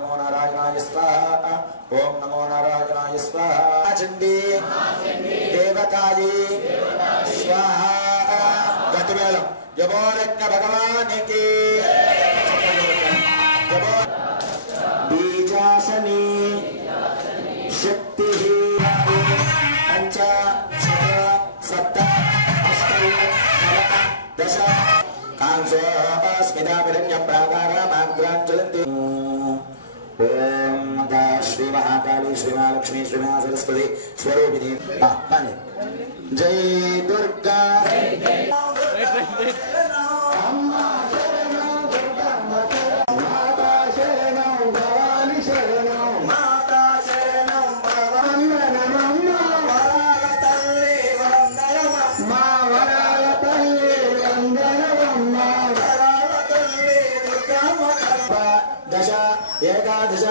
नमो नारायणाय स्वाहा ओम नमो नारायणाय स्वाहा चंडी देवताये स्वाहा गतिमेलम जबोरज्ञ भगवान की बीजासनी शक्ति पंच सप्त अष्ट दश कांसो अस्मिता विरण्य प्राकारामाग्रांचलन्ति ओम नमः श्री महाकाली श्री महालक्ष्मी श्री महासरस्वती स्वरूपिणी जय दुर्गा एकादश